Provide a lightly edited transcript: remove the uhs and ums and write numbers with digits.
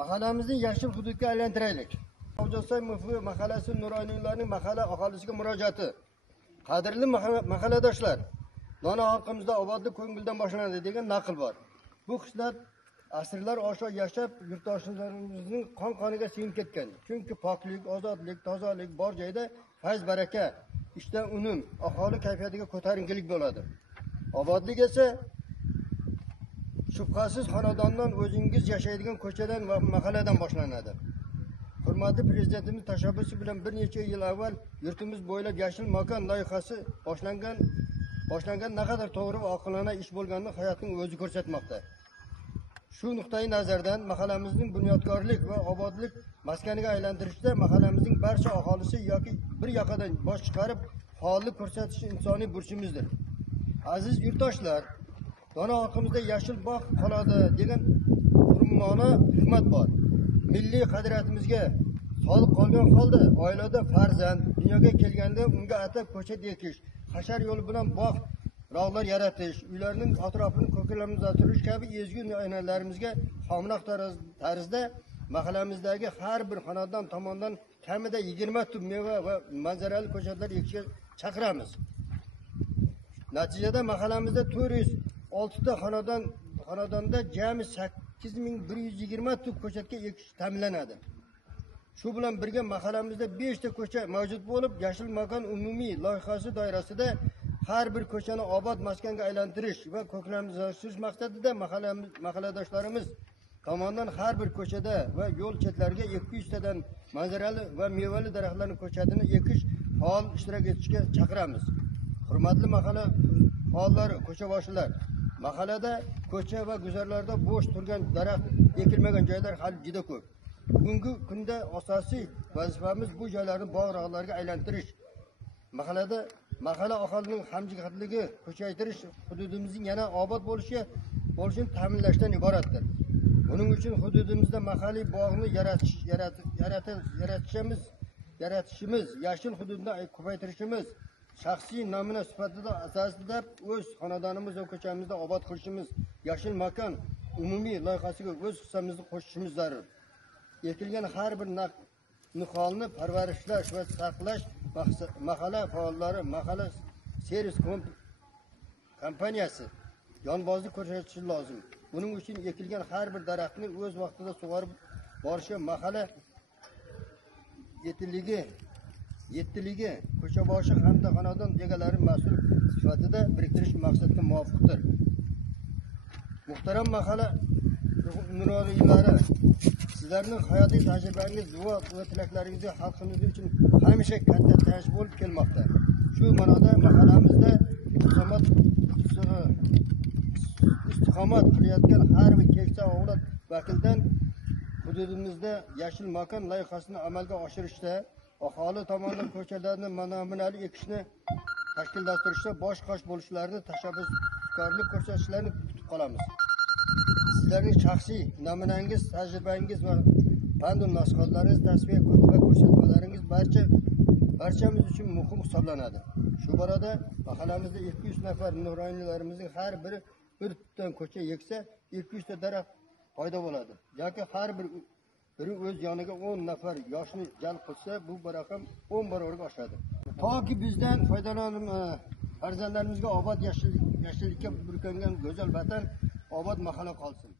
Mahallamizni yashil hududga aylantiraylik. Avjasay mahallasi nuroniylarning mahalla aholisiga murojaati. Qadrli mahalladoshlar, dono xalqimizda obodlik ko'ngildan boshlanadi degan naql bor. Bu xislat asrlar osha yashab yurtdoshlarimizning qon-qoniga singib ketgan. Chunki poklik, ozodlik, tozalik bor joyda fayz baraka, ishdan unum, aholi kayfiyatiga ko'tarinkilik bo'ladi. Obodlik esa shubhasiz xonadondan o'zingiz yashaydigan ko'chadan va mahalladan boshlanadi. Hurmatli prezidentimiz tashabbusi bilan bir necha yil avval yurtimiz bo'ylab yashil makon loyihasi boshlangan naqadar to'g'ri va oqilona ish bo'lganini hayotning o'zi ko'rsatmoqda. Shu nuqtai nazardan mahallamizning bunyodkorlik va obodlik maskaniga aylantirishda mahallamizning barcha aholisi yoki bir yoqadan bosh chiqarib faollik ko'rsatish insoniy burchimizdir. Aziz yurtdoshlar, dono xalqimizda yashil bog' qoladi degan turmona hikmat bor. Milliy qadriyatimizga sodiq qolgan holda oilada farzand dunyoga kelganda unga atab ko'chat ekish, hashar yo'li bilan bog' rog'lar yaratish, uylarning atrofini ko'kalamizlashtirish kabi ezgu an'analarimizga hominoq tarzda mahallamizdagi har bir xonadon tomonidan kamida 20 ta meva va manzarali ko'chatlar ekishga chaqiramiz. Natijada mahallamizda 406 ta xonadonda jami 8120 ta ko'chatga ekish ta'minlanadi. Shu bilan birga mahallamizda 5 ta ko'cha mavjud bo'lib, yashil makon umumiy loyihasi doirasida har bir ko'chani obod maskanga aylantirish va ko'kalamizlashtirish maqsadida mahalladoshlarimiz tomonidan har bir ko'chada va yo'l chetlariga 200 tadan manzarali va mevali daraxtlarni ko'chatini ekish faol ishtirok etishga chaqiramiz. Hurmatli mahalla faollari, ko'chaboshilar, mahallada ko'cha va guzarlarda bo'sh turgan daraxt ekilmagan joylar hali juda ko'p. Bugungi kunda asosiy vazifamiz bu joylarni bog' rog'larga aylantirish. Mahalla aholining hamjihatligi kuchaytirish, hududimizning yana obod bo'lishini ta'minlashdan iboratdir. Buning uchun hududimizda mahalliy bog'ni yaratishimiz, yashil hududni ko'paytirishimiz, shaxsiy namuna sifatida asosida o'z xonadonimiz va ko'chamizda obod qilishimiz, yashil makon umumiy loyihasiga o'z hissamizni qo'shishimiz zarur. Ekilgan har bir niholni parvarishlash va saqlash mahalla faollari, mahalla servis kompaniyasi yonbozlik ko'rsatishi lozim. Buning uchun ekilgan har bir daraxtni o'z vaqtida sug'orib borishi mahalla yettiligi ko'chaboshi hamda xonadon egalari mas'ul sifatida biriktirish maqsadga muvofiqdir. Muhtaram mahalla nuroniylar, sizlarning hayotiy tajribangiz va tilaklaringiz xalqimiz uchun hamisha katta tayanch bo'lib kelmoqda. Shu ma'noda mahallamizda istiqomat qilayotgan har bir keksa avlod vakildan hududimizda yashil makon loyihasini amalga oshirishda aholi tomonidan ko'chalarni namunali ekishni tashkillashtirishda bosh-qosh bo'lishlarini, tashabbuskorlik ko'rsatishlarini kutib qolamiz. Sizlarning shaxsiy namunangiz, tajribangiz va pand nasihatlaringiz, tasvir va ko'rsatmalaringiz barchamiz uchun muhim hisoblanadi. Shu borada mahallamizda 200 nafar nuroniylarimizning har biri bir tutdan ko'cha eksa, 200 ta daraxt paydo bo'ladi. Yoki har biri o'z yoniga 10 nafar yoshni jalb qilsa, bu raqam 10 barobarga oshadi. Toki bizdan foydalanib farzandlarimizga obod yashillikka burkangan go'zal vatan, obod mahalla qolsin.